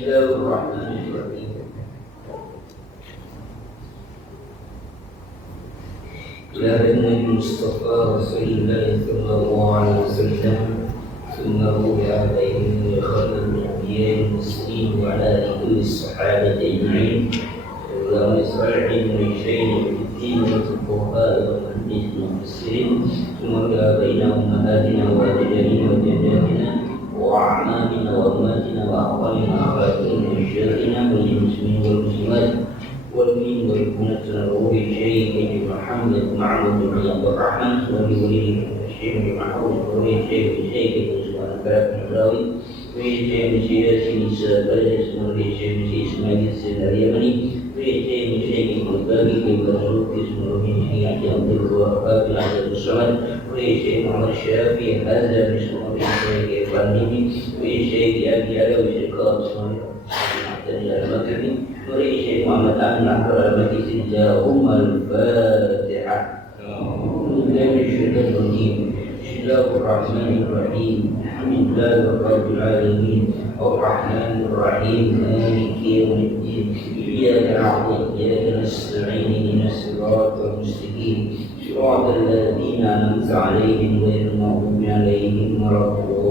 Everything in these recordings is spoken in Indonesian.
Bismillahirrahmanirrahim. Ila Nabi Mustafa Rasulullah sallallahu alaihi wasallam sunnahu ya bayyinu ya khairul anbiya'i muslimin wa ala kulli sahabati ajma'in wa sallallahu min shay'in din wa fuqaha wa hadith mufassirin thumma ya baina ummahatina wa ajdadina wa jaddatina wa a'madina wa ummatina wa aqwalina wa akhlaqina wa syarina wa muslimin wal muslimat والمين والبنات الروح الشيخ محمد معمر بن عبد الرحمن ولي الشيخ محمود ولي الشيخ سبحان الله الراوي ولي الشيخ نساء بلد ولي الشيخ اسماعيل اليمني ولي الشيخ الباقي بالرسول اسمه عبد الوهاب عبد الصمد ولي الشيخ محمد الشافعي هذا اسمه الشيخ الفندقي ولي الشيخ ابي علوي الشيخ Mari Syekh Muhammad Amin Abdul Baqi Sijahum Al-Fatihah. Bismillahirrahmanirrahim. Alhamdulillahirabbil alamin. Ar-Rahmanir-Rahim. Maliki yaumiddin. Iyyaka na'budu wa iyyaka nasta'in. Ihdinas siratal mustaqim. Siratal ladzina an'amta 'alaihim ghairil maghdubi 'alaihim waladdallin.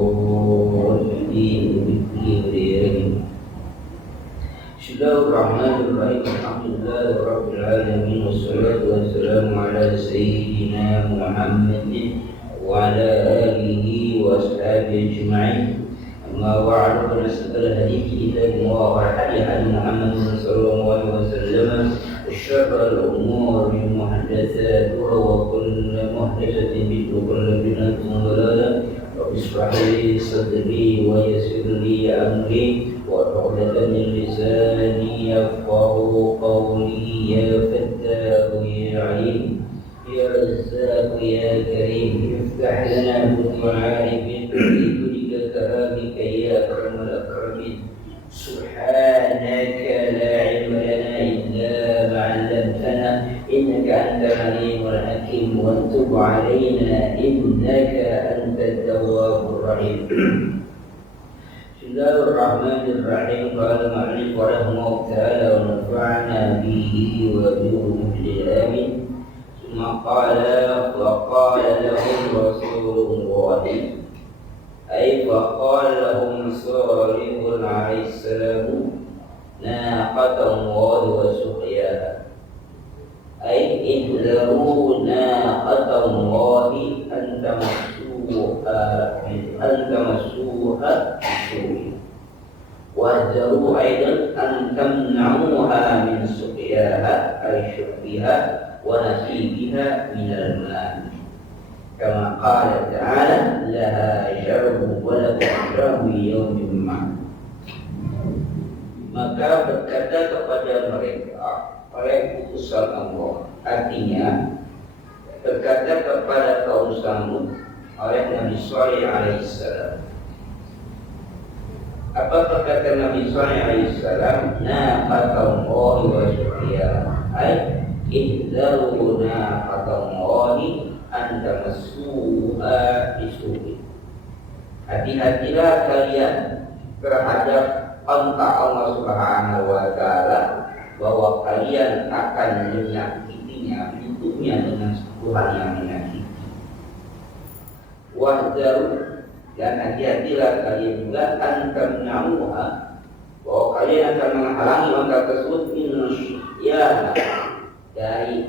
Bismillahirrahmanirrahim. Alhamdulillahirabbil alamin wassalatu wassalamu ala sayyidina Muhammadin wa ala alihi wa ashabihi ajma'in. Amma ba'du, fa nas'alul hadits kitabullah wa hadith Muhammad sallallahu alaihi wasallam. Syarrul umuri muhdatsatuha wa kullu muhdatsatin bid'ah wa kullu bid'atin dhalalah. Rabbi ishrah li sadri wa yassir li amri وعقدة من لساني يفقهوا قولي يا فتاح يا عليم يا رزاق يا كريم افتح لنا كل عارف بجودك كرامك يا أكرم الأكرمين سبحانك لا علم لنا إلا ما علمتنا إنك أنت العليم الحكيم وتب علينا إنك أنت التواب الرحيم. Bismillahirrahmanirrahim. Qala ma'alif wa rahmatullahi ta'ala wa nafa'ana bihi wa bihi amin. Summa qala wa qala lahum rasulullah ay wa qala lahum salihun alaihi salam naqatan wa suqiyaha ay idlaru naqatan wa anta massuha wahdaru aidan an tamna'uha min suqiyaha ay syurbiha wa nasibiha min al-ma' kama qala ta'ala laha syarbu wa lakum syarbu yawmin ma'. Maka berkata kepada mereka oleh utusan Allah, artinya berkata kepada kaum Samud oleh Nabi Shalih alaihissalam. Apa perkataan Nabi Shalih alaihissalam? Naqatallahi wa suqiyaha ay idzaru naqatallahi an tamassuha bisu'i. Hati-hatilah kalian terhadap onta Allah Subhanahu wa ta'ala bahwa kalian akan menyakitinya, bentuknya dengan sentuhan yang menyakiti. Wahdaru, dan hati-hatilah kalian juga antam na'uha, bahwa kalian akan menghalangi maka tersebut ya dari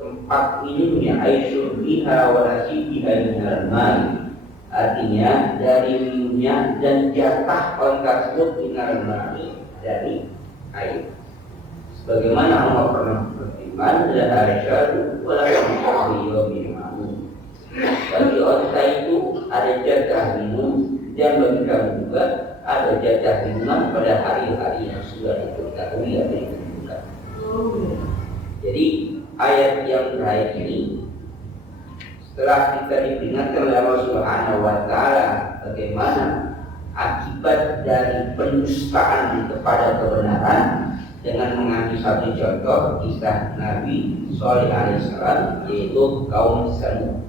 tempat minumnya aisyur biha wa nasibiha minal mai, artinya dari minumnya dan jatah orang tersebut minal mai, dari air. Sebagaimana Allah pernah berfirman la asyadu wa la yawmi bagi onta itu ada jatah minum dan bagi kamu juga ada jatah minuman pada hari-hari yang sudah diketahui atau ditentukan. Jadi ayat yang terakhir ini setelah kita diperingatkan oleh Allah Subhanahu wa ta'ala bagaimana akibat dari pendustaan kepada kebenaran dengan mengambil satu contoh kisah Nabi Shalih alaihissalam yaitu kaum Samud,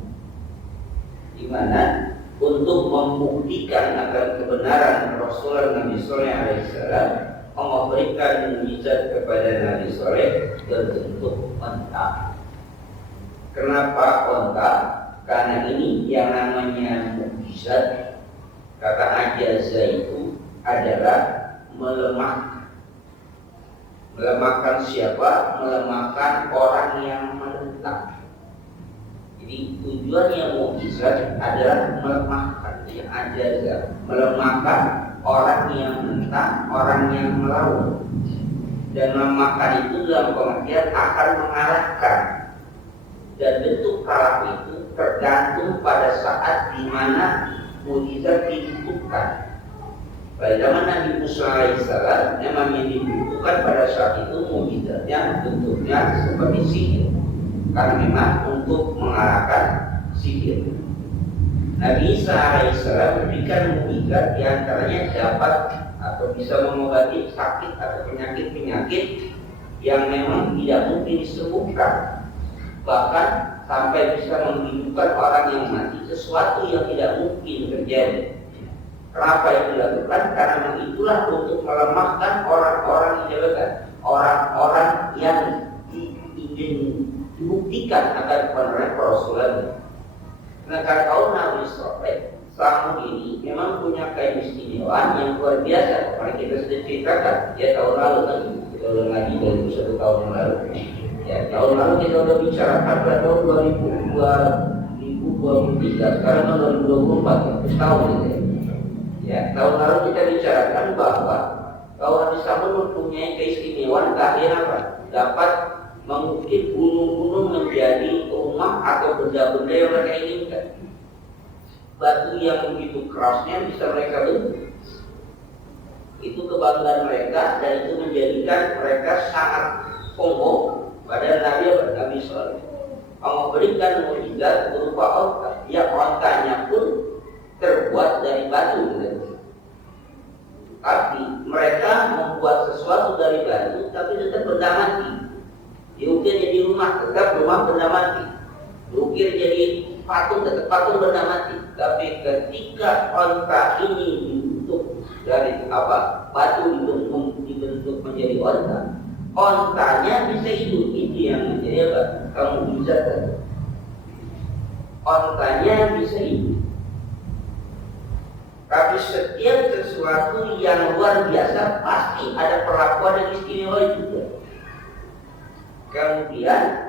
di mana untuk membuktikan akan kebenaran Rasulullah Nabi Shalih alaihissalam Allah berikan mukjizat kepada Nabi Saleh berbentuk onta. Kenapa onta? Karena ini yang namanya mukjizat, kata ajaza itu adalah melemahkan. Melemahkan siapa? Melemahkan orang yang menentang. Jadi tujuannya mukjizat adalah melemahkan, yang ajaza, melemahkan orang yang menentang, orang yang melawan. Dan melemahkan itu dalam pengertian akan mengalahkan. Dan bentuk kalah itu tergantung pada saat di mana mukjizat dibutuhkan. Pada zaman Nabi Musa alaihissalam memang yang dibutuhkan pada saat itu mukjizatnya bentuknya seperti sihir. Karena memang untuk mengalahkan sihir. Nabi Isa alaihissalam memberikan mukjizat diantaranya dapat atau bisa mengobati sakit atau penyakit-penyakit yang memang tidak mungkin disembuhkan. Bahkan sampai bisa menghidupkan orang yang mati, sesuatu yang tidak mungkin terjadi. Kenapa yang dilakukan? Karena itulah untuk melemahkan orang-orang yang dilakukan, orang-orang yang ingin dibuktikan akan kebenaran Rasulullah. Nah, kalau Nabi Saleh selama ini memang punya keistimewaan yang luar biasa. Kemarin kita sudah ceritakan, ya tahun lalu kan, kita ulang lagi dari 1 tahun yang lalu. Ya tahun lalu kita sudah bicarakan pada tahun 2023, sekarang tahun 2024, setahun gitu ya. Ya tahun lalu kita bicarakan bahwa Nabi Saleh mempunyai keistimewaan keahlian apa? Dapat mengukir gunung-gunung menjadi rumah atau benda-benda yang mereka inginkan. Batu yang begitu kerasnya bisa mereka bentuk. Itu kebanggaan mereka dan itu menjadikan mereka sangat sombong pada Nabi Saleh. Allah berikan mukjizat berupa onta. Ya ontanya pun terbuat dari batu. Tapi mereka membuat sesuatu dari batu tapi tetap benda mati. Diukir jadi rumah, tetap rumah benda mati. Diukir jadi patung, tetap patung benda mati. Tapi ketika onta ini dibentuk dari batu dibentuk menjadi onta, ontanya bisa hidup. Itu yang menjadi apa? Kamu bisa tadi. Ontanya bisa hidup. Tapi setiap sesuatu yang luar biasa pasti ada perlakuan yang istimewa juga. Kemudian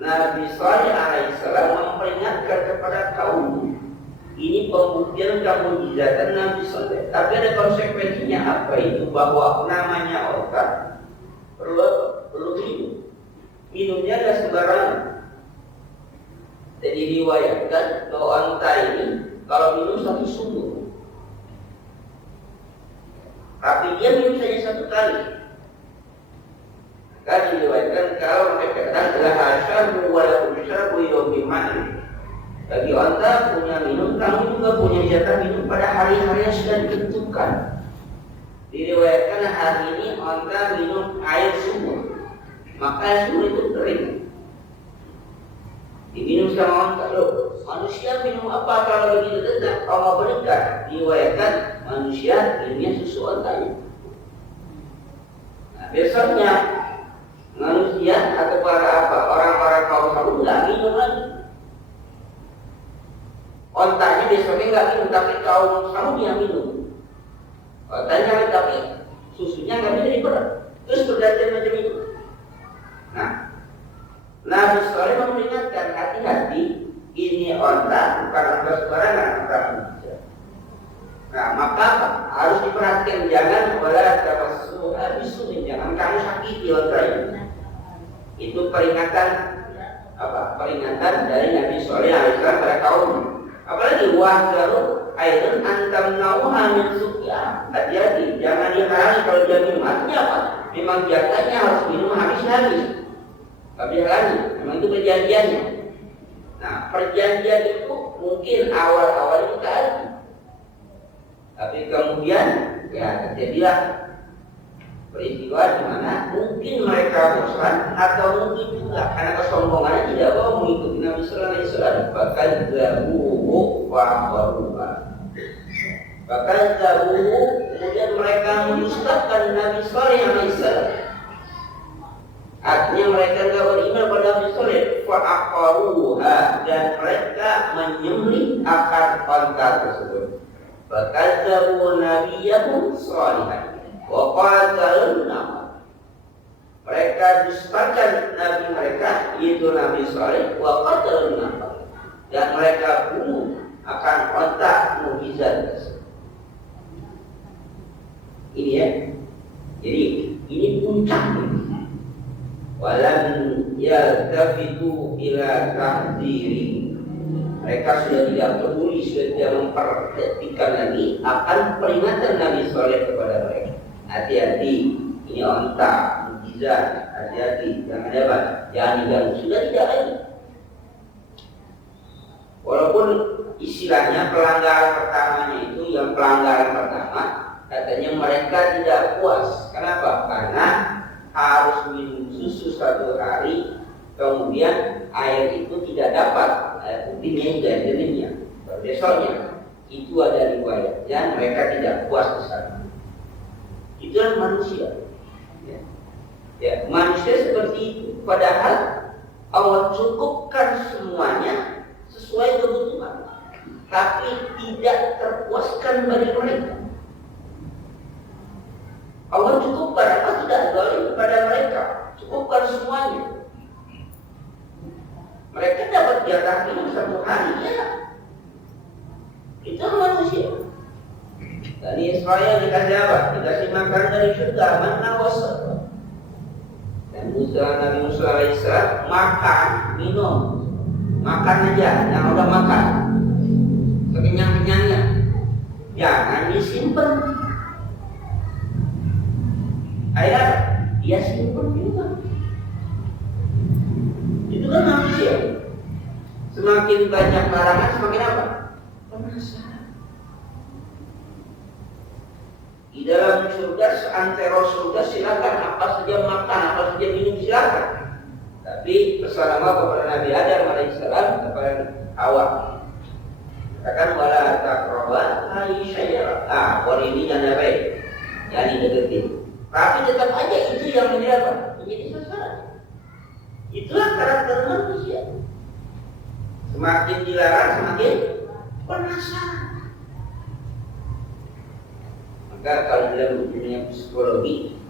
Nabi Saleh alaihissalam memperingatkan kepada kaum ini pembuktian kemujizatan Nabi Saleh. Tapi ada konsekuensinya apa itu? Bahwa namanya onta perlu minum. Minumnya tidak sembarangan. Jadi diriwayatkan bahwa onta ini kalau minum 1 sumur, tapi dia minum saja 1 kali. Kan diriwayatkan kalau mereka katakan adalah asyabu wala usyabu yawmi ma'in. Bagi onta punya minum, kamu juga punya jatah minum pada hari-hari yang sudah ditentukan. Diriwayatkan hari ini onta minum air sumur, maka sumur itu kering. Diminum sama onta. Loh, manusia minum apa kalau begitu? Tetap Allah berikan. Diriwayatkan manusia minumnya susu ontanya. Nah, besoknya manusia atau para orang-orang kaum Samud nggak minum lagi. Ontanya besoknya nggak minum, tapi kaum Samud yang minum. Ontanya tapi susunya nggak bisa diperah. Terus bergantian macam itu. Nah, Nabi Saleh memperingatkan hati-hati, ini onta bukan onta sembarangan, onta mujizat. Nah, maka harus diperhatikan, jangan jangan kamu sakiti onta ini. Itu peringatan peringatan dari Nabi Saleh alaihissalam pada kaum. Apalagi wahdaru aidun antamnauha min suqya. Hati-hati, jangan dihalangi kalau dia minum. Artinya apa? Memang jatahnya harus minum habis-habis. Tapi dihalangi, memang itu perjanjiannya. Nah, perjanjian itu mungkin awal-awal itu tadi. Tapi kemudian ya terjadilah peristiwa di mana mungkin mereka bosan atau mungkin juga karena kesombongannya tidak mau mengikuti Nabi Sallallahu Alaihi Wasallam. Bahkan zabuhu wa waruha. Bahkan zabuhu kemudian mereka mendustakan Nabi Saleh alaihissalam. Artinya mereka tidak beriman pada Nabi Saleh. Fa'aqaruha, dan mereka menyembelih akar unta tersebut. Fakadzabu nabiyahum Salihan wa qatalun nama. Mereka dustakan nabi mereka, yaitu Nabi Saleh, wa qatalun nama, dan mereka bunuh akan unta mukjizat tersebut. Ini ya. Jadi ini puncaknya. Walam yaltafitu ila tahdiri. Mereka sudah tidak peduli, sudah tidak memperhatikan lagi akan peringatan Nabi Saleh kepada mereka. Hati-hati, ini onta, mukjizat. Hati-hati, jangan dapat, jangan diganggu. Sudah tidak lagi. Walaupun istilahnya pelanggaran pertamanya itu, yang pelanggaran pertama, katanya mereka tidak puas. Kenapa? Karena harus minum susu 1 hari, kemudian air itu tidak dapat, air putihnya juga jernihnya. Besoknya itu ada riwayatnya mereka tidak puas di sana. Itulah manusia. Ya, manusia seperti itu. Padahal Allah cukupkan semuanya sesuai kebutuhan, tapi tidak terpuaskan bagi mereka. Allah cukupkan apa? Tidak zalim kepada mereka, cukupkan semuanya. Mereka dapat jatah minum 1 hari, ya. Itu manusia. Bani Israel dikasih apa? Dikasih makan dari surga, manna wa salwa. Dan Nabi Musa alaihissalam makan, minum, makan aja, yang udah makan, sekenyang-kenyangnya, jangan disimpan. Akhirnya dia simpan juga. Itu kan manusia. Semakin banyak larangan, semakin apa? Penasaran. Di dalam surga, seantero surga silakan apa saja makan, apa saja minum silakan. Tapi pesan Allah kepada Nabi Adam alaihissalam, kepada Hawa, katakan wala taqrabu hadhihi kalau ini jangan baik, jangan deketin. Tapi tetap aja itu yang menjadi sasaran. Itulah karakter manusia. Semakin dilarang, semakin penasaran. Maka kalau dalam dunia psikologi,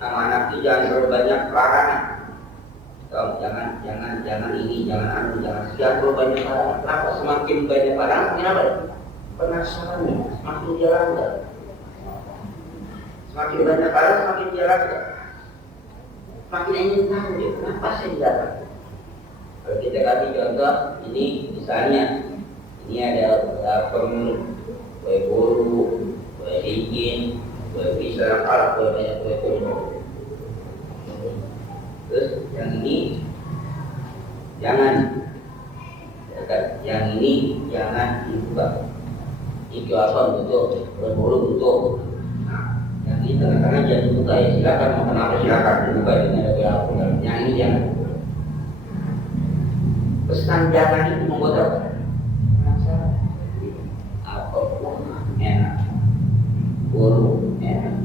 anak itu jangan terlalu banyak larangan. Jangan ini, jangan terlalu banyak larangan. Kenapa? Semakin banyak larangan, kenapa? Penasaran, semakin dia langgar. Semakin banyak larangan, semakin dia langgar. Semakin ingin tahu dia kenapa saya dilarang. Kalau kita kasih contoh, ini misalnya, ini ada pemilu, kue bolu, kue dingin, kue pisang, kue banyak kue kuning. Terus yang ini jangan, yang ini jangan dibuka. Itu apa betul, kue bolu betul. Yang ini tengah-tengah jangan dibuka, ya silakan mau kenapa silakan dibuka dengan ada berapa. Yang ini jangan. Pesan jangan itu membuat apa? Penasaran. Apa pun enak, buruk enak,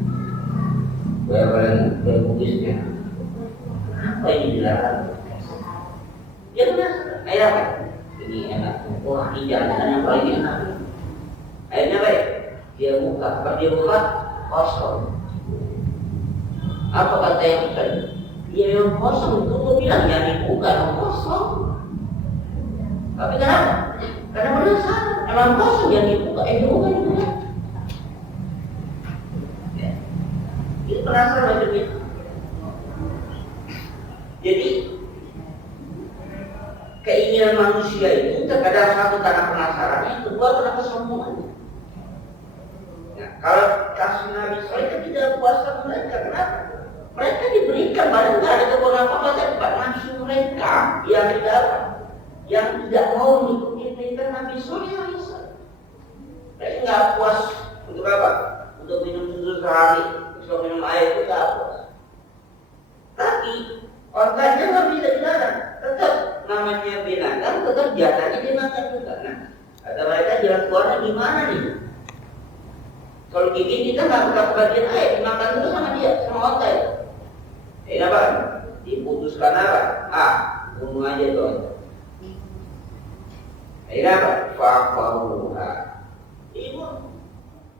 kue bugis enak. Apa ini dilarang? Dia penasaran. Ayo apa? Ini enak. Wah ini jangan yang paling enak. Akhirnya baik. Dia buka. Pas dia buka kosong. Apa kata yang tadi? Dia yang kosong itu gue bilang jangan dibuka, yang kosong. Tapi kenapa? Karena penasaran. Emang kosong jangan dibuka, dibuka. Ya. Itu penasaran macam itu. Jadi keinginan manusia itu terkadang satu karena penasaran, yang kedua karena kesombongannya. Nah, kalau kasus Nabi Saleh tidak puasa mereka, kenapa? Mereka diberikan barang tidak ada kekurangan apa-apa, tapi nafsu mereka yang tidak mau mengikuti perintah Nabi Saleh. Mereka nggak puas untuk apa? Untuk minum susu sehari, untuk minum air itu nggak puas. Tapi ontanya nggak bisa dilarang, tetap namanya binatang, tetap jatahnya dimakan juga. Nah, kata mereka jalan keluarnya gimana nih? Kalau gigit kita nggak kebagian air, dimakan dulu sama dia, sama onta ya. Apa? Diputuskan apa? Bunuh aja tuh onta. Apa? Faqaruha. Ibu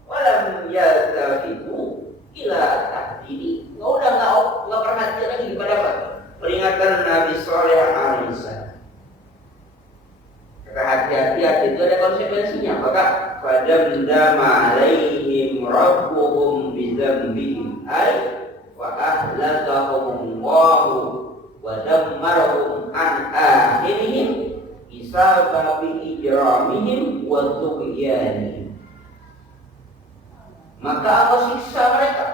walam yaltafitu ila tahdidi. Nggak perhatian lagi kepada apa? Peringatan Nabi Saleh alaihi salam. Kata hati-hati itu ada konsekuensinya. Maka fadamdama alaihim rabbuhum bidzambihim ay wa ahlakahum Allahu wa dammarahum an akhirihim bisababi ijramihim wa tughyanihim. Maka Allah siksa mereka.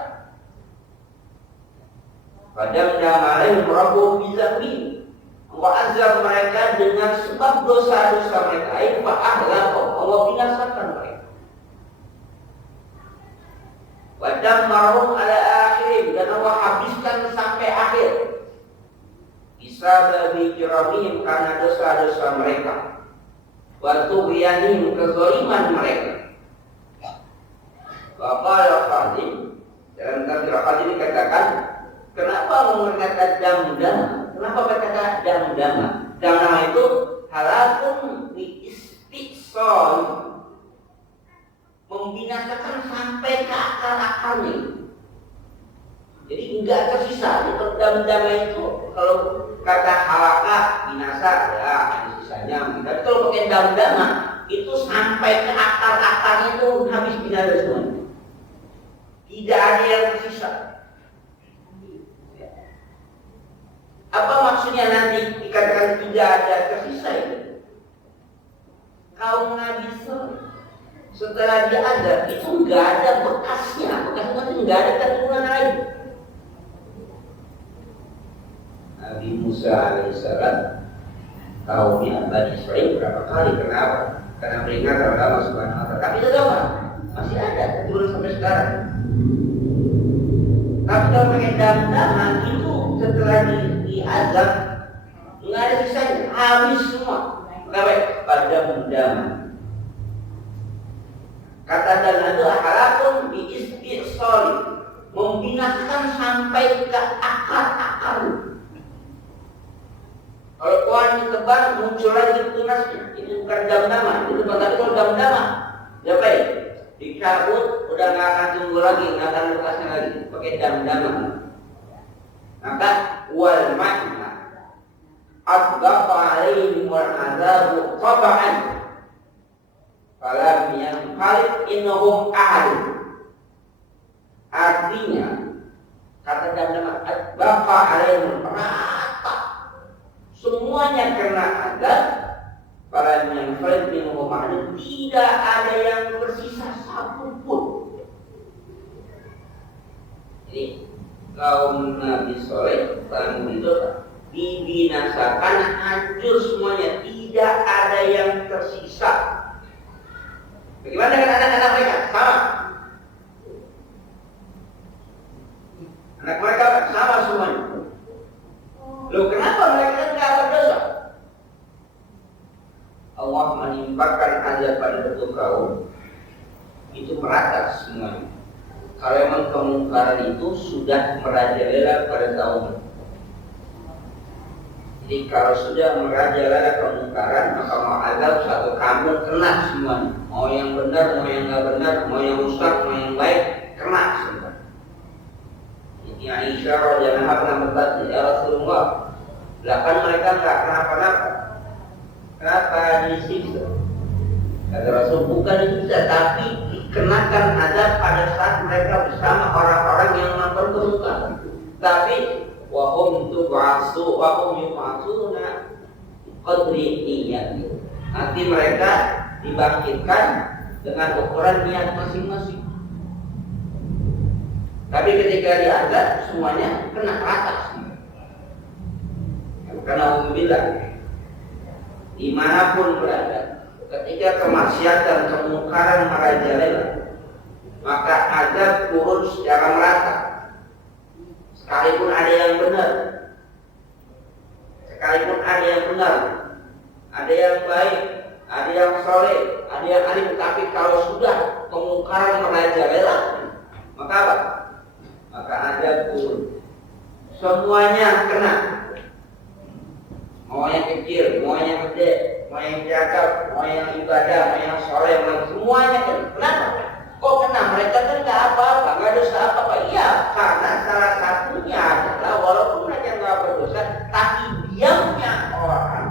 Fadamdama alaihim rabbuhum bidzambihim, Allah azab mereka dengan sebab dosa-dosa mereka. Allah binasakan mereka. Wadammarhum ala akhirin, dan Allah habiskan sampai akhir. Bisababi ijramihim, karena dosa-dosa mereka. Wa tughyanihim, kezaliman mereka. Qala Khadim, dalam tafsir Khadim dikatakan, kenapa mengatakan dam-dam? Kenapa kata dam-dama? Dam-dama itu halakun bi istiqsal, membinasakan sampai ke akar-akarnya. Jadi enggak tersisa. Kalau dam-dama itu, kalau kata halaka binasa ya sisanya. Tapi kalau pakai dam-dama itu sampai ke akar-akarnya itu habis binasa semua. Tidak ada yang tersisa. Apa maksudnya nanti dikatakan tidak ada tersisa itu? Kaum Nabi setelah diazab itu nggak ada bekasnya, itu nggak ada keturunan lain. Nabi Musa alaihissalam kaumnya Bani Israil berapa kali? Kenapa? Karena peringatan Allah Subhanahu wa Ta'ala. Tapi tetap masih ada keturunan sampai sekarang. Tapi kalau pakai dam-dama itu setelah diazab nggak ada sisanya, habis semua. Kenapa? Pada dam. Kata dam itu halakun bi istiqsal, membinasakan sampai ke akar-akar. Kalau pohon ditebang muncul lagi tunasnya, itu bukan dam-dama, itu tapi kalau dam-dama ya baik, dicabut udah nggak akan tumbuh lagi, nggak akan bekasnya lagi, pakai dam-dama. Maka wal makna asbaqa alaihim wal azabu taba'an falam yanqalib innahum ahad. Artinya kata dam-dama asbaqa alaihim, rata semuanya kena azab. Falam yanqalib innahum ahad, tidak ada yang tersisa satu pun. Jadi kaum Nabi Saleh Samud itu dibinasakan, hancur semuanya, tidak ada yang tersisa. Bagaimana dengan anak-anak mereka? Sama. Anak mereka sama semuanya. Loh, kenapa mereka tidak berdosa? Allah menimpakan azab pada satu kaum itu merata semuanya. Kalau memang kemungkaran itu sudah merajalela pada kaum. Jadi kalau sudah merajalela kemungkaran, maka mau azab satu kampung kena semuanya. Mau yang benar, mau yang nggak benar, mau yang rusak, mau yang baik, kena semua. Jadi Aisyah radhiyallahu anha pernah berkata, ya Rasulullah, bahkan mereka nggak kenapa-napa. Kenapa disiksa? Kata Rasul, bukan disiksa, tapi dikenakan azab pada saat mereka bersama orang-orang yang melakukan kemungkaran. Tapi wahum yub'atsuna qadri niyyati. Nanti mereka dibangkitkan dengan ukuran niat masing-masing. Tapi ketika diazab semuanya kena rata. Karena Allah bilang, dimanapun berada, ketika kemaksiatan, kemungkaran merajalela, maka azab turun secara merata. Sekalipun ada yang benar, ada yang baik, ada yang soleh, ada yang alim, tapi kalau sudah kemungkaran merajalela, maka apa? Maka ada turun. Semuanya kena. Mau yang kecil, mau yang gede, mau yang cakap, mau yang ibadah, mau yang soleh, semuanya kena. Kenapa? Kok kena? Mereka kan nggak apa-apa, nggak dosa apa-apa. Iya, karena salah satunya adalah walaupun mereka nggak berdosa, tapi diamnya orang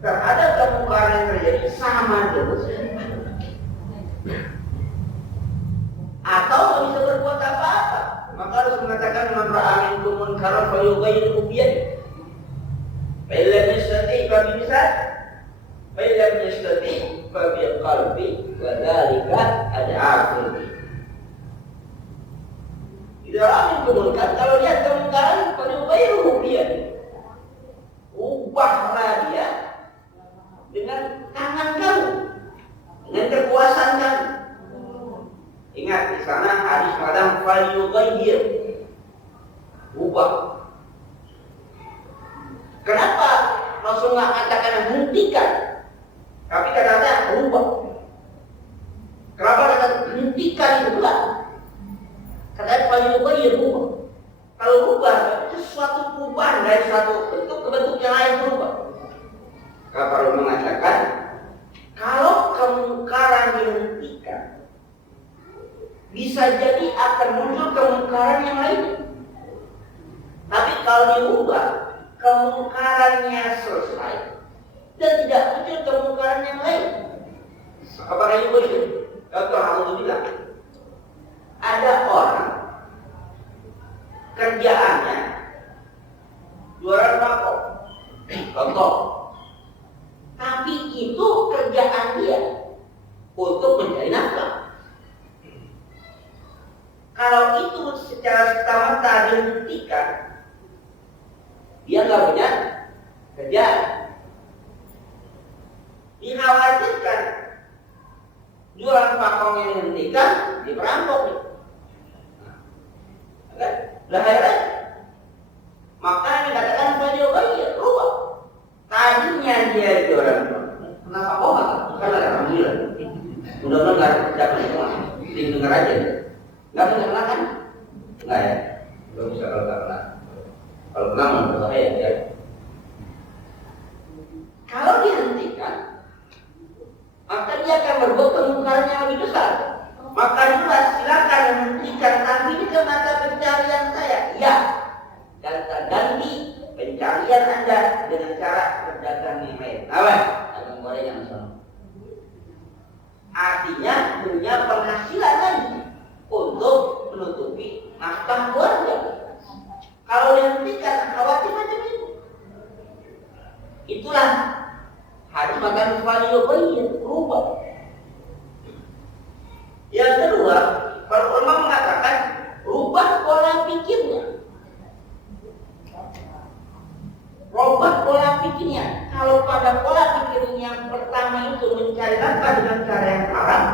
terhadap kemungkaran yang terjadi sama dosa. Atau nggak bisa berbuat apa-apa, maka harus mengatakan man ra'a minkum munkaran falyughayyirhu biyadihi. Fa illam yastati' fa bilisan, fa illam yastati' fa biqalbi, wa dzalika ad'aful iman. Idza ra'a minkum munkaran, kalau lihat kemungkaran falyughayyirhu biyadihi. Ubahlah dia dengan tangan kamu, dengan kekuasaan kamu. Ingat di sana hadis mengatakan falyughayyir, ubah. Kenapa Rasul nggak katakan hentikan, tapi kata-kata ubah? Kenapa kata hentikan itu enggak? Kata falyughayyir, ubah. Kalau ubah itu suatu perubahan dari suatu bentuk ke bentuk yang lain berubah. Kalau mengatakan kalau kemungkaran dihentikan, bisa jadi akan muncul kemungkaran yang lain. Tapi kalau diubah, kemungkarannya selesai dan tidak muncul kemungkaran yang lain. Apakah itu begitu? Contoh alhamdulillah, ada orang kerjaannya jualan rokok, contoh, tapi itu kerjaan dia untuk mencari nafkah. Kalau itu secara semata dihentikan, dia nggak punya kerjaan. Dikhawatirkan jualan pakong yang dihentikan, diperampok. Lah heran. Maka dikatakan falyughayyir, rubah. Tadinya dia jualan pakong, kenapa kok nggak? Karena alhamdulillah. Mudah-mudahan nggak dapat semua. Dengar aja. Nggak bisa kena kan? Nggak ya? Nggak bisa kalau nggak kena. Kalau kena mau berbahaya ya. Kalau dihentikan, maka dia akan berbuat kemungkaran yang lebih besar. Maka juga silakan hentikan, tapi ini ke mata pencarian saya. Ya, ganti pencarian Anda dengan cara berdagang yang lain. Apa? Dagang gorengan misalnya. Artinya punya penghasilan lagi untuk menutupi nafkah keluarga. Kalau dihentikan, khawatir macam itu. Itulah hadis makan falyughayyir, rubah. Yang kedua, para ulama mengatakan rubah pola pikirnya. Rubah pola pikirnya. Kalau pada pola pikir yang pertama itu mencari nafkah dengan cara yang haram,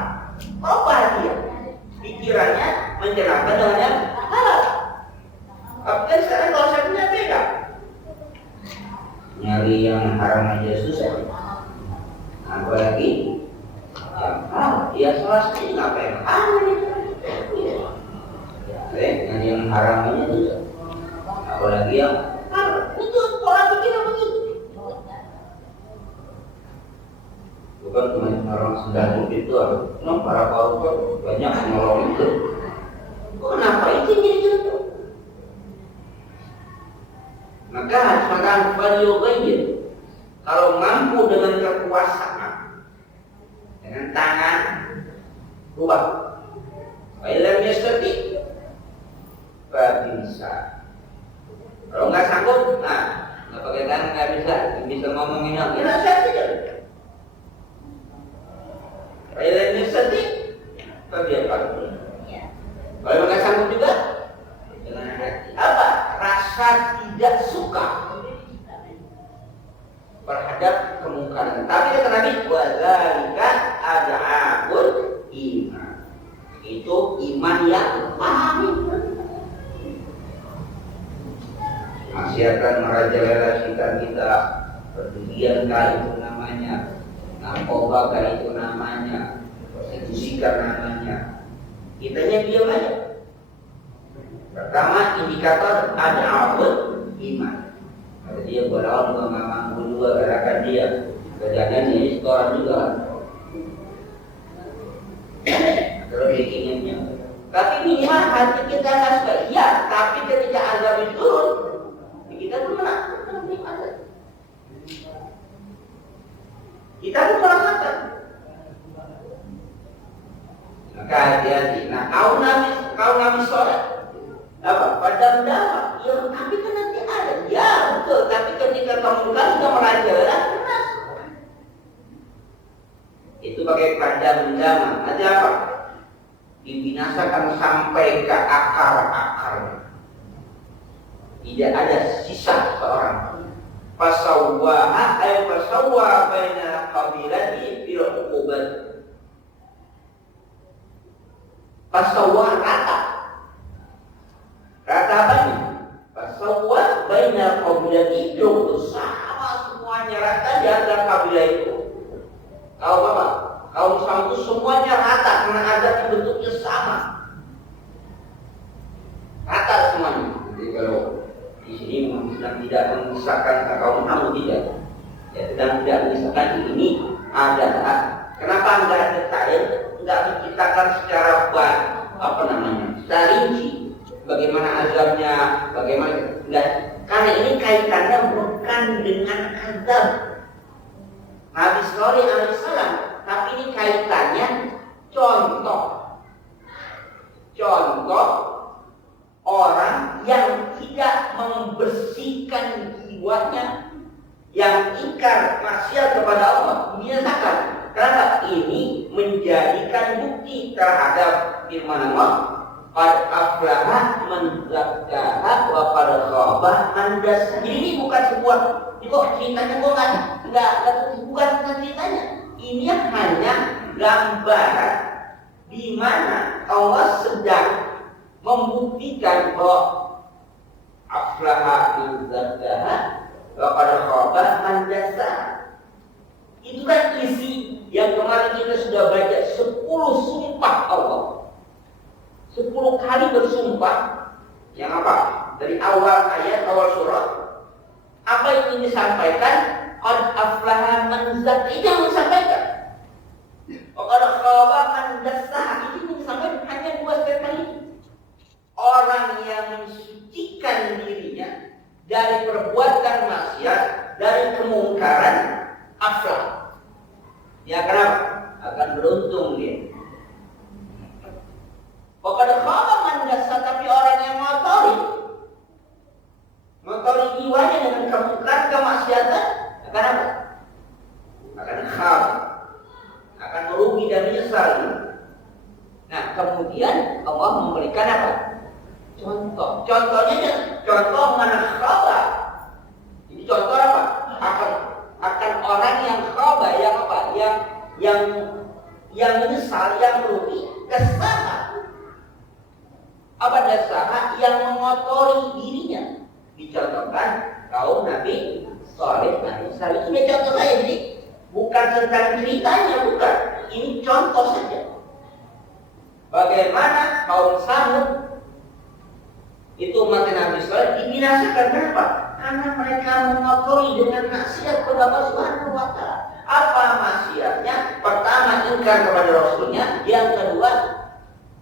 rubah dia. Pikirannya menjelaskan dengan yang halal. Tapi kan sekarang konsepnya beda. Nyari yang haram aja susah. Apalagi yang haram. Ya salah satu ngapain haram itu? Nyari yang haram aja susah. Apalagi yang haram. Itu pola pikirnya begitu. Bukan cuma orang sedang itu, para koruptor banyak menolong itu. Kenapa itu jadi contoh? Maka harus falyughayyir. Kalau mampu dengan kekuasaan, dengan tangan, rubah. Fa illam yastati' fa bisa. Kalau nggak sanggup, nggak pakai tangan nggak bisa ngomongin yang tidak saja. Ilmu yastati' fabiqalbi. Kalau nggak sanggup juga dengan hati. Apa? Rasa tidak suka terhadap kemungkaran. Tapi kata Nabi, wa dzalika ad'aful iman. Itu iman yang paham. Maksiatan merajalela kita, perjudian kah itu namanya, narkoba kah itu namanya, dimusikkan namanya, kitanya diam aja. Pertama indikator ada awal iman. Kalau dia berlawan juga nggak mampu juga gerakan dia, kerjanya ini setoran juga. Terus inginnya. Tapi minimal hati kita nggak suka. Ya, tapi ketika azab itu turun, kita pun merasakan. Kita pun merasakan. Maka hati-hati. Nah, kau nabi sholat apa? Padam dakwah. Ya, tapi kan nanti ada. Ya, betul. Tapi ketika kamu sudah merajalela, keras. Itu pakai padam dakwah. Nanti apa? Dibinasakan sampai ke akar-akarnya. Tidak ada sisa seorang. Fasawwaha ay fasawwa baina qabilati fil uqubat. Fasawwa rata. Rata apanya? Fasawwa baina qabilati fil sama semuanya rata di antara kabilah itu. Kaum apa? Kaum Islam itu semuanya rata karena azabnya bentuknya sama. Rata semuanya. Jadi kalau di sini sedang tidak memisahkan kaum Islam tidak. Ya, sedang tidak memisahkan ini adalah kenapa enggak detail, enggak menciptakan secara secara rinci bagaimana azabnya, bagaimana enggak. Karena ini kaitannya bukan dengan azab Nabi Shallallahu Alaihi Wasallam, tapi ini kaitannya contoh orang yang tidak membersihkan jiwanya, yang ingkar maksiat kepada Allah, dibinasakan. Kenapa? Ini menjadikan bukti terhadap firman Allah, qad aflaha man zakkaha wa qad khaba man dassaha. Ini bukan sebuah ceritanya bukan ceritanya. Ini hanya gambaran di mana Allah sedang membuktikan bahwa aflaha man zakkaha wa qad khaba man dassaha. Itu kan isi yang kemarin kita sudah baca 10 sumpah Allah. 10 kali bersumpah. Yang apa? Dari awal ayat, awal surah. Apa yang ingin disampaikan? Qad aflaha man zakkaha. Itu yang disampaikan. Qad khaba man dassaha. Itu yang disampaikan hanya 2 kali. Orang yang mensucikan dirinya dari perbuatan maksiat, dari kemungkaran, aflah. Ya kenapa? Akan beruntung dia. Pokoknya khaba man dassaha, tapi orang yang ngotori jiwanya dengan kemungkaran, kemaksiatan, akan apa? Akan khab, akan merugi dan menyesal. Nah, kemudian Allah memberikan apa? Contoh. Contoh mana khaba. Ini contoh apa? Akan orang yang khaba, yang apa? Yang menyesal, yang merugi, kesana. Apa dasar yang mengotori dirinya? Dicontohkan kaum Nabi Shalih Alaihi Wasallam. Ini contoh saya, jadi bukan tentang ceritanya, bukan. Ini contoh saja. Bagaimana kaum Samud itu umat Nabi Shalih dibinasakan. Kenapa? Karena mereka mengotori dengan maksiat kepada Allah Subhanahu wa Ta'ala. Apa maksiatnya? Pertama, ingkar kepada Rasulnya. Yang kedua,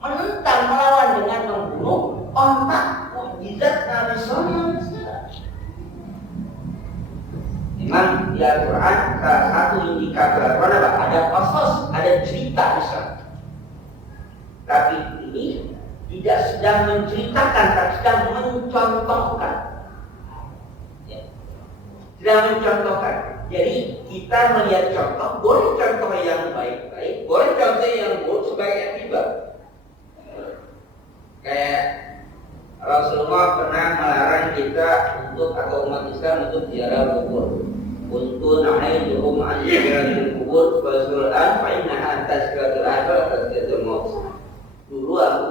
menentang, melawan dengan membunuh ontak mukjizat Nabi Shalih Alaihi Wasallam. Memang di Al-Quran salah satu indikator Al-Quran apa? Ada qasas, ada cerita besar. Tapi ini tidak sedang menceritakan, tapi sedang mencontohkan. Sedang mencontohkan. Jadi kita melihat contoh, boleh contoh yang baik-baik, boleh contoh yang buruk sebagai akibat. Kayak Rasulullah pernah melarang kita untuk, atau umat Islam untuk ziarah kubur. Untuk nahiduhum an ziaratil kubur fasul'an fa innaha tazkiratul akhir tazkiratul maut. Dulu aku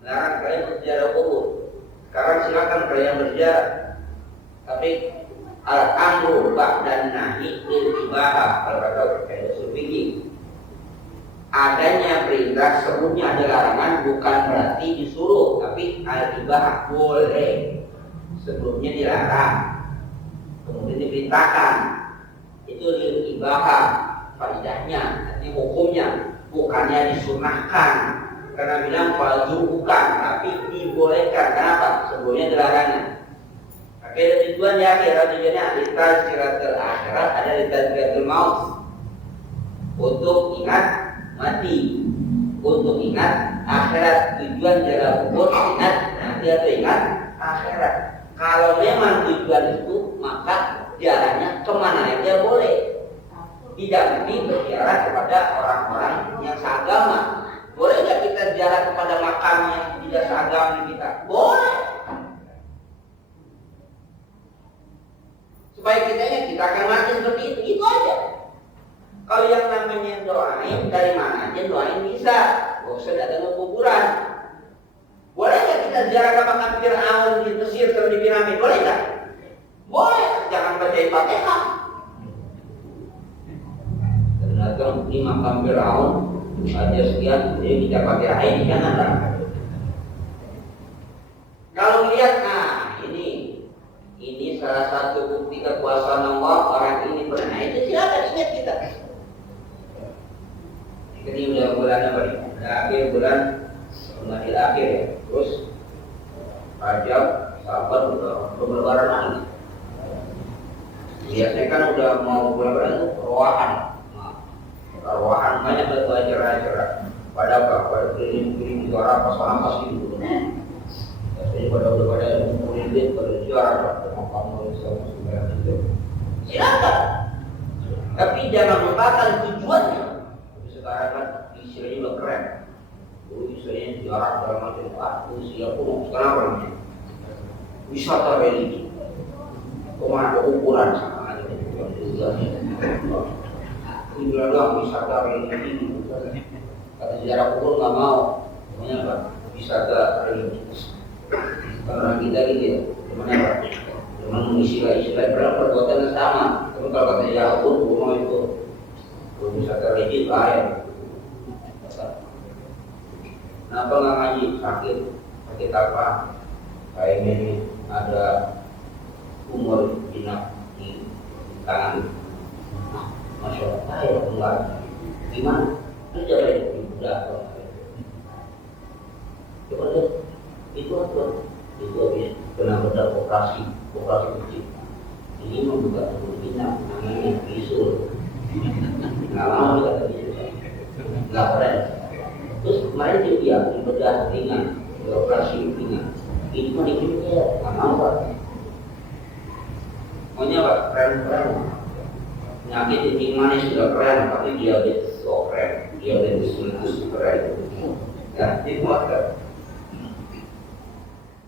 melarang kalian untuk ziarah kubur. Sekarang silakan kalian berziarah. Tapi al-amru ba'dan nahi lil ibaha, kalau kata usul fikih. adanya perintah sebelumnya ada larangan bukan berarti disuruh, tapi al-ibahah boleh. Sebelumnya dilarang, kemudian diperintahkan. Itu al-ibahah faedahnya, artinya hukumnya, bukannya disunahkan. Karena bilang fardhu bukan, tapi dibolehkan. Kenapa? Sebelumnya dilarangnya. Oke, ada tujuan ya, kira tujuannya litazkiratul akhirat, ada litazkiratul maut. Untuk ingat mati, untuk ingat akhirat. Tujuan jalan kubur ingat mati atau ingat akhirat. Kalau memang tujuan itu, maka jalannya kemana aja boleh. Tidak mesti berziarah kepada orang-orang yang seagama. Boleh nggak kita ziarah kepada makam yang tidak seagama kita? Boleh. Supaya kita ingat kita akan mati seperti itu aja. Kalau yang namanya doain dari mana aja doain bisa, nggak usah datang ke kuburan. Boleh nggak kita ziarah ke makam Fir'aun di Mesir atau di piramid? Boleh nggak? Boleh, jangan baca Fatihah. Dan datang di makam Fir'aun ada sekian, dia bisa Fatihah ini jangan lah. Kalau lihat, nah ini salah satu bukti kekuasaan Allah, orang ini pernah itu silakan ingat kita. Ini udah bulan apa nih? Udah akhir bulan Ramadhan akhir ya. Terus Rajab, Sabat udah berlebaran lagi. Biasanya kan udah mau bulan itu roahan. Nah, roahan banyak tuh acara-acara. Pada apa? Pada keliling-keliling suara pas-pas gitu. Biasanya pada ngumpulin duit, pada suara, makam sama itu. Silakan. Tapi jangan lupakan tujuannya. Sekarang kan istilahnya udah keren. Dulu istilahnya jarak dalam macam usia pun sekarang apa namanya? Wisata religi. Kemana ukuran sama aja. Ini adalah wisata religi. Kata sejarah kubur nggak mau. Namanya apa? Wisata religi. Karena kita gitu ya. Gimana Pak? Memang istilah-istilah perbuatan sama. Tapi kalau kata sejarah kubur mau itu wisata religi lain. Kenapa nggak ngaji? Sakit apa? Kayaknya ini ada umur jinak di tangan. Masya Allah, ya enggak. Gimana? Itu cara itu udah. Coba lihat, itu apa? Itu habis kena bedah operasi kecil. Ini membuka tubuh jinak, namanya bisul. Nggak mau kata bisul, nggak keren. Terus kemarin dia bedah ringan, operasi ringan. Ini mah dikit nggak mau Pak. Maunya Pak keren. Penyakit kencing manis sudah keren, tapi diabetes keren, diabetes mellitus keren. Ya, itu ada.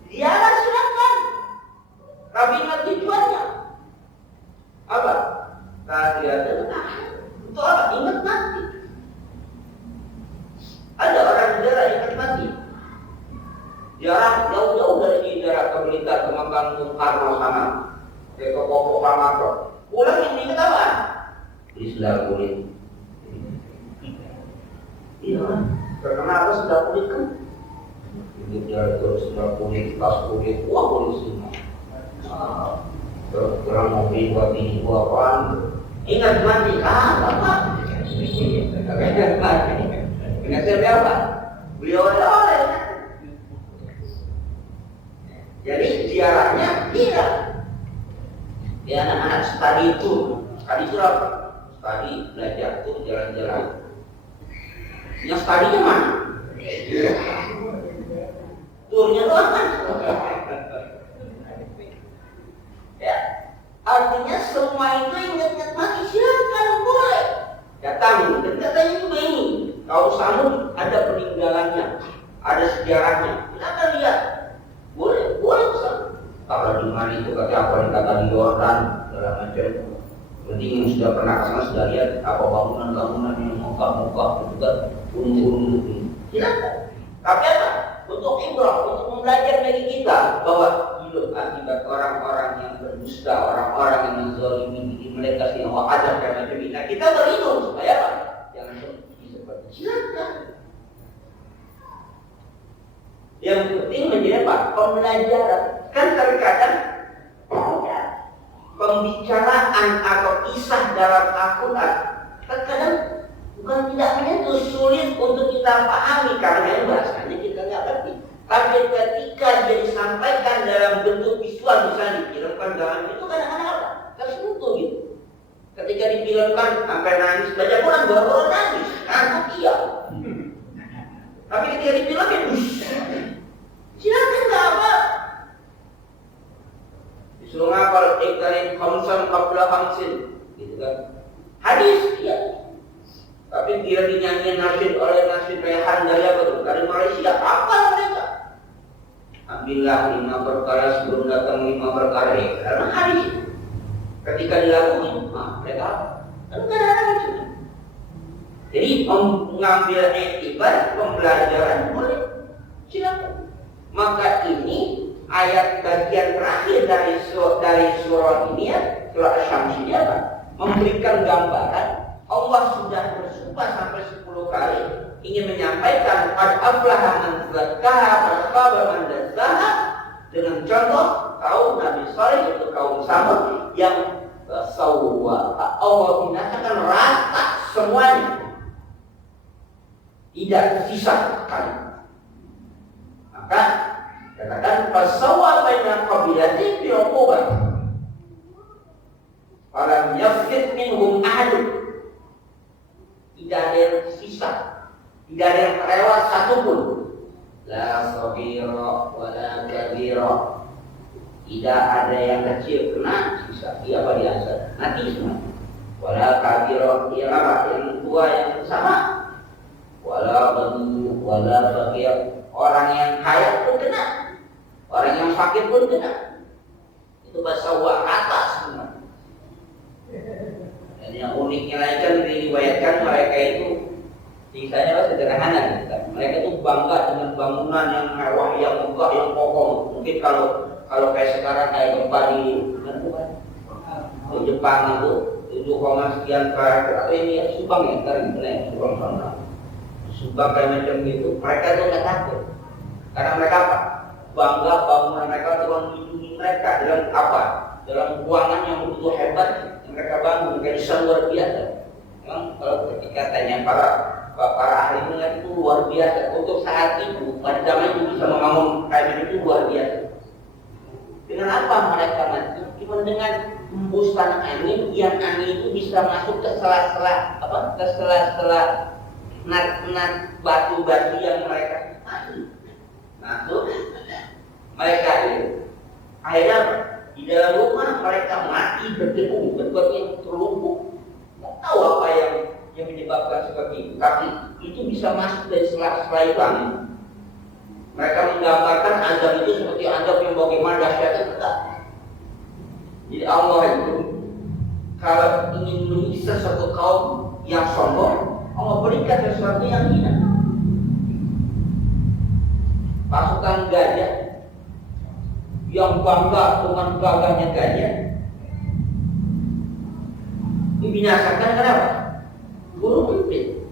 Ya silakan. Tapi ingat tujuannya apa? Kehadiran untuk apa? Ingat mati. Ada orang daerah ingat mati. Jarak jauh-jauh dari daerah ke Blitar ke makam Bung Karno sana, ke Kopo Pamato. Pulang yang ingat apa? Islam kulit. Iya, terkena apa sudah kulit kan? Hidup dia terus sudah kulit, tas kulit, kulit semua. Kurang mobil buat ini, buat apaan? Ingat mati, apa? Ingat mati. Ingat siapa? Beliau oleh. Jadi ziarahnya tidak. Ya anak-anak studi itu apa? Studi belajar itu jalan-jalan. Yang studinya mana? Turnya doang kan? Ya, artinya semua itu ingat-ingat mati silakan boleh. Datang dan katanya juga ini. Kalau Samud ada peninggalannya, ada sejarahnya. Silakan lihat. Boleh pesan. Kalau di mana itu kata di Yordan dalam macam. Penting yang sudah pernah kesana sudah lihat apa bangunan-bangunan yang mogah-mogah itu kan gunung-gunung itu. Silakan. Tapi apa? Untuk ibrah, untuk membelajar bagi kita bahwa hidup akibat orang-orang yang berdusta, orang-orang yang menzalimi diri mereka sehingga Allah azab dan macam ini. Kita berlindung supaya apa? Jangan seperti silakan. Yang penting menjadi apa? Pembelajaran. Kan terkadang pembicaraan atau kisah dalam Al-Quran terkadang bukan tidak menyentuh, sulit untuk kita pahami karena bahasanya kita nggak ngerti. Tapi ketika dia disampaikan dalam bentuk visual, misalnya difilmkan dalam itu kadang-kadang apa? Tersentuh gitu. Ketika difilmkan sampai nangis, banyak orang baru nangis, ngantuk iya. Tapi ketika difilmkan, silakan nggak apa. Disuruh ngapal iktarin khamsan qabla khamsin, gitu kan? Hadis, iya. Tapi dia dinyanyiin nasyid oleh nasyid Rehan dari apa tuh? Dari Malaysia, apa mereka? Ambillah 5 perkara sebelum datang 5 perkara ini. Karena hadis itu. Ketika dilakukan, mereka kan kadang-kadang itu. Jadi mengambil etibar, pembelajaran boleh, silakan. Maka ini ayat bagian terakhir dari surah ini ya, surah Asy-Syams ini apa? Memberikan gambaran Allah sudah bersumpah sampai 10 kali ingin menyampaikan qad aflaha man zakkaha wa khaba man dassaha dengan contoh kaum Nabi Saleh itu kaum Samud yang sawwa Allah binasakan rata semuanya, tidak sisa sekali. Maka katakan fasawwa baina qabilati bi uqubah falam yafid minhum ahad. Tidak ada yang sisa, tidak ada yang terlewat satupun. La saghira wa la kabira. Tidak ada yang kecil kena sisa, dia apa dia mati semua. Wala kabira, yang apa? Yang tua yang sama. Wala ghani wala fakir. Orang yang kaya pun kena, orang yang fakir pun kena. Itu bahasa atas semua. Dan yang uniknya lagi kan diriwayatkan mereka itu sisanya sederhana gitu. Mereka itu bangga dengan bangunan yang mewah, yang megah, yang kokoh. Mungkin kalau kayak sekarang kayak gempa di Jepang itu 7, sekian atau ini ya, Subang ya, Subang sana. Subang kayak macam gitu, mereka itu nggak takut. Karena mereka apa? Bangga bangunan mereka Tuhan lindungi mereka dalam apa? Dalam ruangan yang begitu hebat yang mereka bangun, mereka luar biasa. Memang kalau ketika tanya para ahli mengenai itu luar biasa. Untuk saat itu pada zaman itu bisa membangun kayak itu luar biasa. Dengan apa mereka mati? Cuma dengan hembusan angin, yang angin itu bisa masuk ke sela-sela apa? Ke sela-sela nat batu-batu yang mereka masuk, mereka itu akhirnya di dalam rumah mereka mati berdebu, berbagai terlumpuk. Tidak tahu apa yang menyebabkan seperti itu, tapi itu bisa masuk dari sela-sela itu angin. Mereka menggambarkan azab itu seperti azab yang bagaimana dahsyatnya tetap. Jadi Allah itu kalau ingin menyiksa satu kaum yang sombong, Allah berikan sesuatu yang hina. Pasukan gajah yang bangga dengan gagahnya gajah dibinasakan kenapa? Burung empit,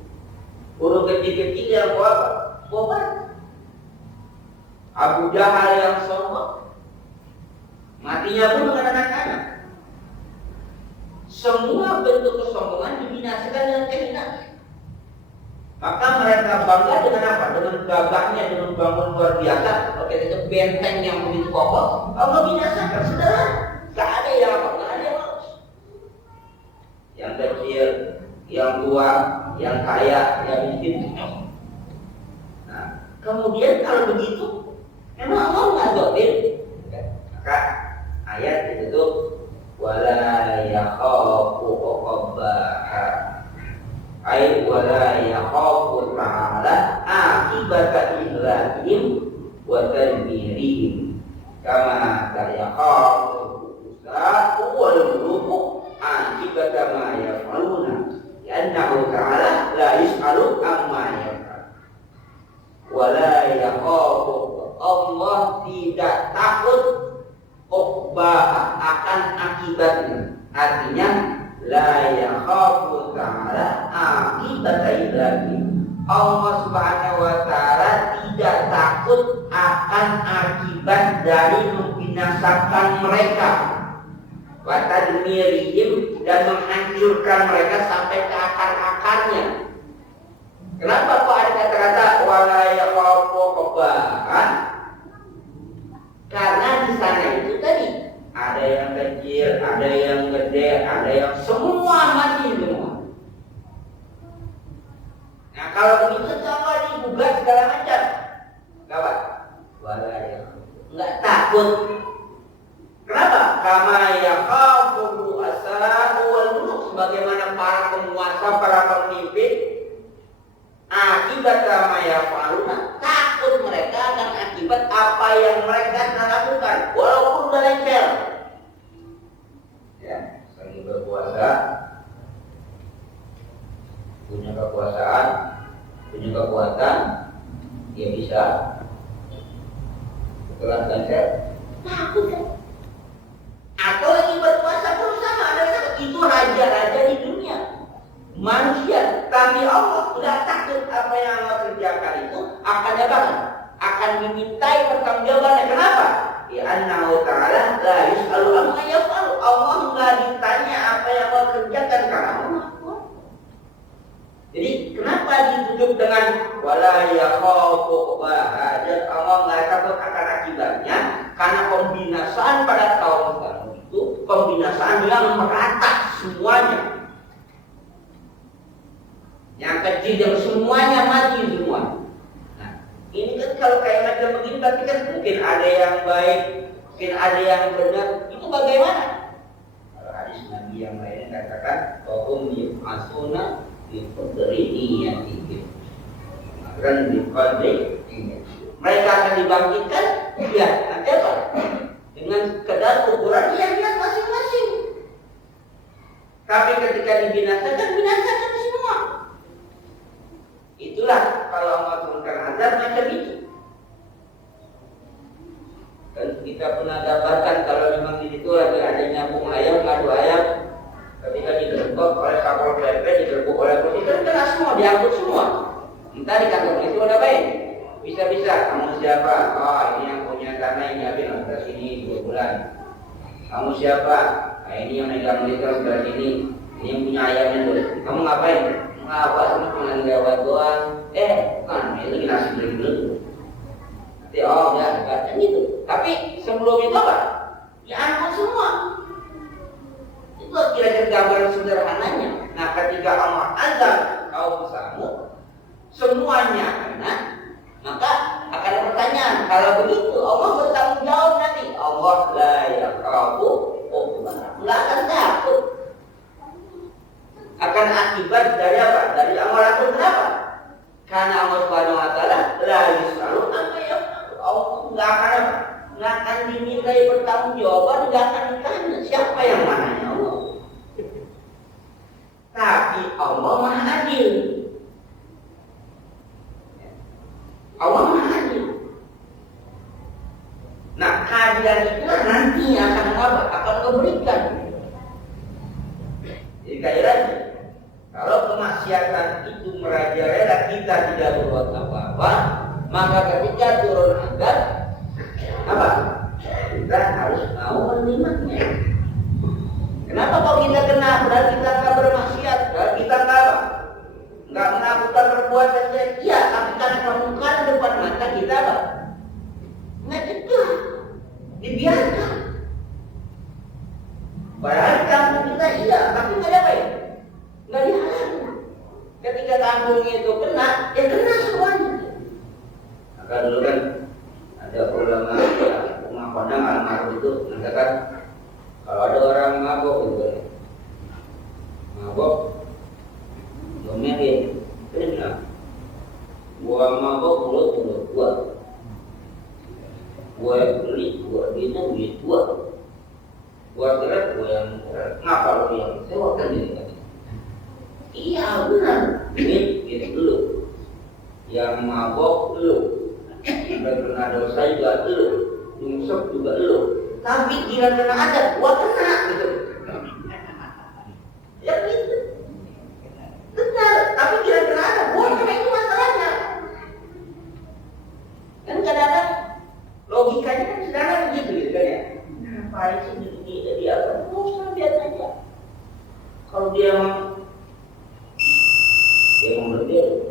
burung kecil-kecil yang bawa Abu Jahal yang sombong, matinya pun dengan anak-anak. Semua bentuk kesombongan dibinasakan dengan kehinaan. Maka mereka bangga dengan apa? Dengan gagahnya, dengan bangun luar biasa. Oke, itu benteng yang begitu kokoh. Allah binasakan, saudara. Gak ada yang apa? Gak ada yang harus. Yang kecil, yang tua, yang kaya, yang miskin. Nah, kemudian kalau begitu, memang Allah nggak adil. Maka ayat itu tuh wala yakhafu uqbaha ay wala yakhafu ta'ala akibata ihlakihim wa tadbirihim kama yakhafu usa'u wal muluku akibata ma yaf'aluna li'annahu ta'ala la yus'alu amma yaf'al wala yakhafu Allah tidak takut uqbaha akan akibatnya. Artinya la yakhafu ta'ala akibat ihlaki. Allah Subhanahu wa Ta'ala tidak takut akan akibat dari membinasakan mereka, wa tadmirihim, dan menghancurkan mereka sampai ke akar-akarnya. Kenapa kok ada kata-kata wala yakhafu qabahan? Karena di sana itu tadi ada yang kecil, ada yang gede, ada yang semua mati semua. Nah kalau begitu coba digugat segala macam, kawan, nggak takut. Kenapa? Kama yakhafu asa'u wal muluk, sebagaimana para penguasa, para pemimpin, akibat kama yafaluna, takut mereka akan akibat apa yang mereka lakukan, walaupun udah lencel. Ya, lagi berpuasa, punya kekuasaan, punya kekuatan, dia bisa setelah lencel takut kan? Atau lagi berpuasa pun sama, ada itu raja-raja di dunia, manusia, tapi Allah nggak takut apa yang Allah kerjakan itu akan dapat, akan dimintai pertanggungjawabannya. Kenapa? Ya Annahu Ta'ala la yus'alu amma yaf'alu. Allah nggak ditanya apa yang Allah kerjakan karena Allah. Jadi kenapa ditutup dengan wala yakhafu qabahan? Allah nggak takut akan akibatnya karena pembinasaan pada kaum Tsamud itu pembinasaan yang merata semuanya. Yang kecil yang semuanya mati semua. Nah, ini kan kalau kayak macam begini berarti kan mungkin ada yang baik, mungkin ada yang benar. Itu bagaimana? Kalau hadis Nabi yang lainnya katakan bahum yuf'asuna biqadri niyyatihim. Akan biqadri niyyatihim. Mereka akan dibangkitkan, ya, nanti apa? Dengan kadar ukuran niat masing-masing. Tapi ketika dibinasakan, binasakan semua. Itulah kalau Allah turunkan azab macam itu. Dan kita pernah gambarkan kalau memang di situ lagi ada nyambung ayam, ngadu ayam, ketika digerebek oleh Satpol PP, digerebek oleh polisi, kan kena semua, diangkut semua. Kita di kantor itu ada baik. Bisa-bisa, kamu siapa? Oh, ini yang punya tanah yang nyiapin sebelah sini 2 bulan. Kamu siapa? Nah, ini yang megang liter sebelah sini. Ini yang punya ayamnya tuh. Kamu ngapain? Apa cuma lewat doang? Bukan, itu nasi beli dulu. Nanti ya, kan gitu. Tapi sebelum itu apa? Ya angkat semua. Itu kira-kira gambaran sederhananya. Nah, ketika Allah azab kaum Tsamud, semuanya kena, maka akan ada pertanyaan. Kalau begitu, Allah bertanggung jawab nanti. Allah la yakhafu uqbaha. Enggak akan takut akan akibat dari apa? Dari amalan. Kenapa? Karena Allah Subhanahu wa Ta'ala la yus'alu amma yaf'alu. Allah enggak akan apa? Enggak akan dimintai pertanggungjawaban, enggak akan ditanya siapa yang mananya Allah. Tapi Allah Maha Adil. Allah Maha Adil. Nah, keadilan itu nanti akan apa? Akan memberikan. Jadi kairan, kalau kemaksiatan itu merajalela kita tidak berbuat apa-apa, maka ketika turun azab, apa? Kita harus mau menerimanya. Kenapa kok kita kena? Padahal kita nggak bermaksiat, padahal kita nggak melakukan perbuatan jelek. Iya, tapi karena kemungkaran depan mata kita apa? Nggak cegah, dibiarkan. Padahal kampung kita iya, tapi nggak ada baik, nggak dihalangi. Ketika kampung itu kena, ya kena semuanya. Maka dulu kan ada ulama Padang almarhum itu mengatakan kalau ada orang mabok gitu, mabok, domelin, kena. Gua mabok mulut gua, gua beli, gua minum duit gua. Gua kira gua yang ngapa lo yang sewakan diri kan? Iya benar, ini dulu. Yang mabok dulu, yang kena dosa juga dulu, nyungsep juga dulu. Tapi kira kena ada, gua kena gitu. Ya gitu, benar. Tapi kira kena ada, gua kena itu masalah. kadang-kadang logikanya kan sederhana begitu gitu kan ya. Ngapain sih dia apa? Oh, usah lihat aja. Kalau dia mau berdiri.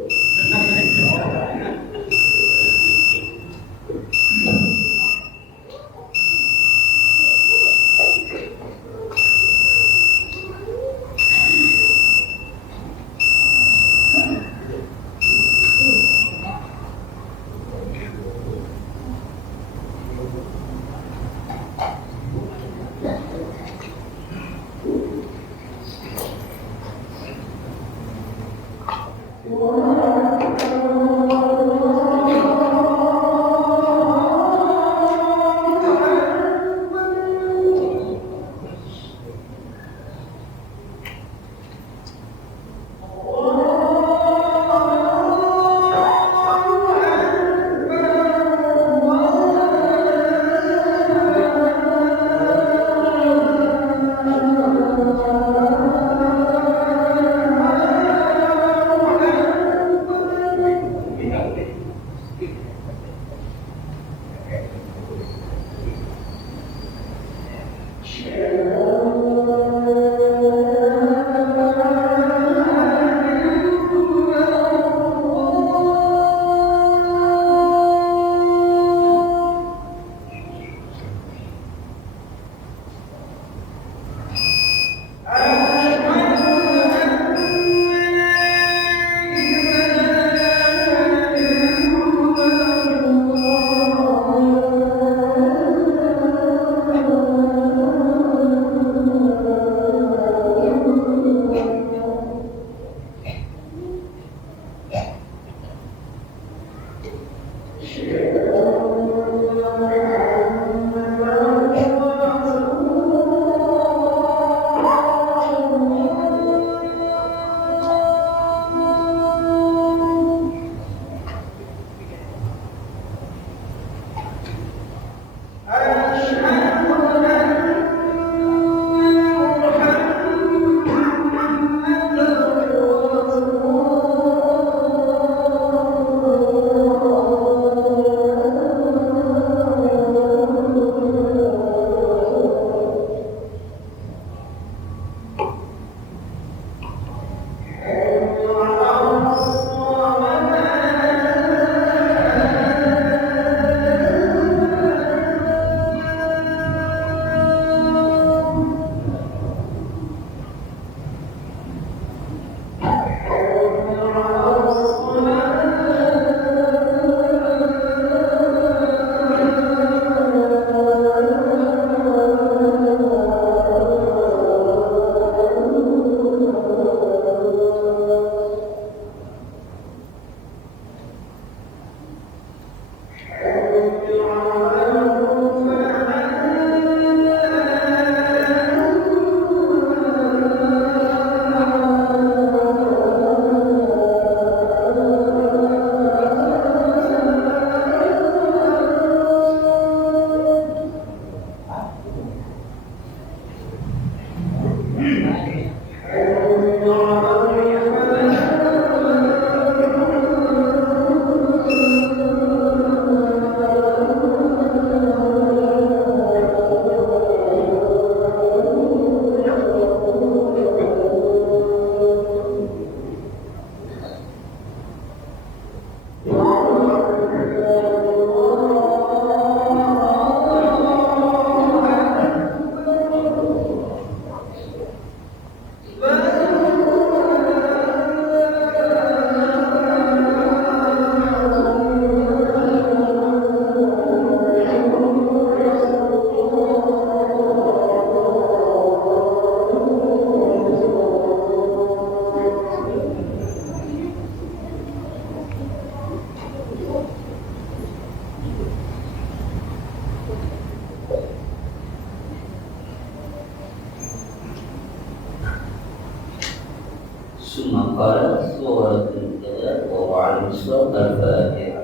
ثم قال سورة الكذا وعلى الصوت الفاتحة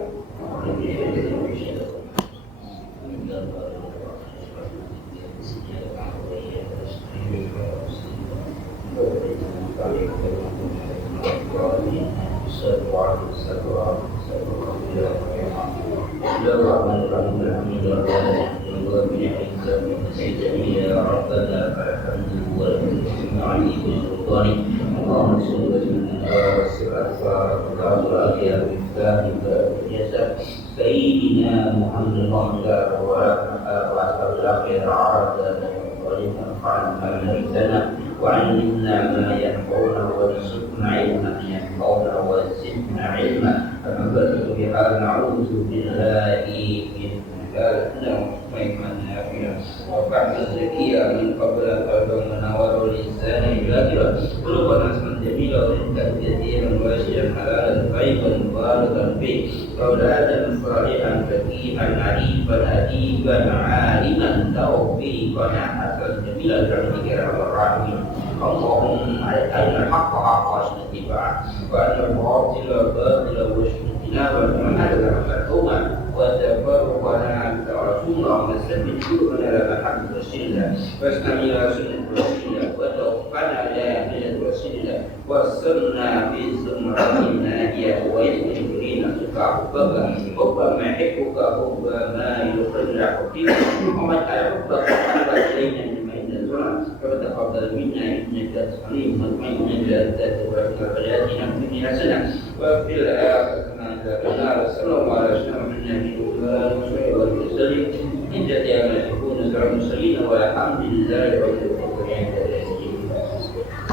Bismillahirrahmanirrahim. Alhamdulillah ya Rabbana alhamdulillah wa sultani. Allahumma salli ala sayyidina Sayyidina Muhammad wa وعلمنا ما ينفعنا وارزقنا علما ينفعنا وزدنا علما كما بدأت بها نعوذ بالله من ذلك ومن نافعا وبعد الزكية من قبل قلبنا ولسان ذاكرا قلوبنا اسما جميلا ورزقا كثيرا واشيا حلالا طيبا مباركا فيه أولادا صالحا فقيها عريفا أديبا عالما توفيقا حسنا جميلا برحمتك يا رب الراحمين اللهم أرنا الحق حقا وارزقنا اتباعه وأرنا الباطل باطلا وارزقنا اجتنابه ومن هذا مفتوحا وتفرقنا عن رسول الله وثبت قلوبنا على محبة رسول الله واسلم إلى سنة رسول الله وتوفنا على ملة رسول الله وصلنا في زمرة الناجية ويسلم إلينا حبك حب ما يحبك حب ما يخرج حبك ومن أحبك حب إلينا فتقبل منا انك سميع مطمئن لذات ورحمه بلادنا في الدنيا حسنه وفي الاخره حسنه صلى الله على سيدنا محمد وعلى اله وصحبه وسلم ان جاء يكون سر المرسلين والحمد لله رب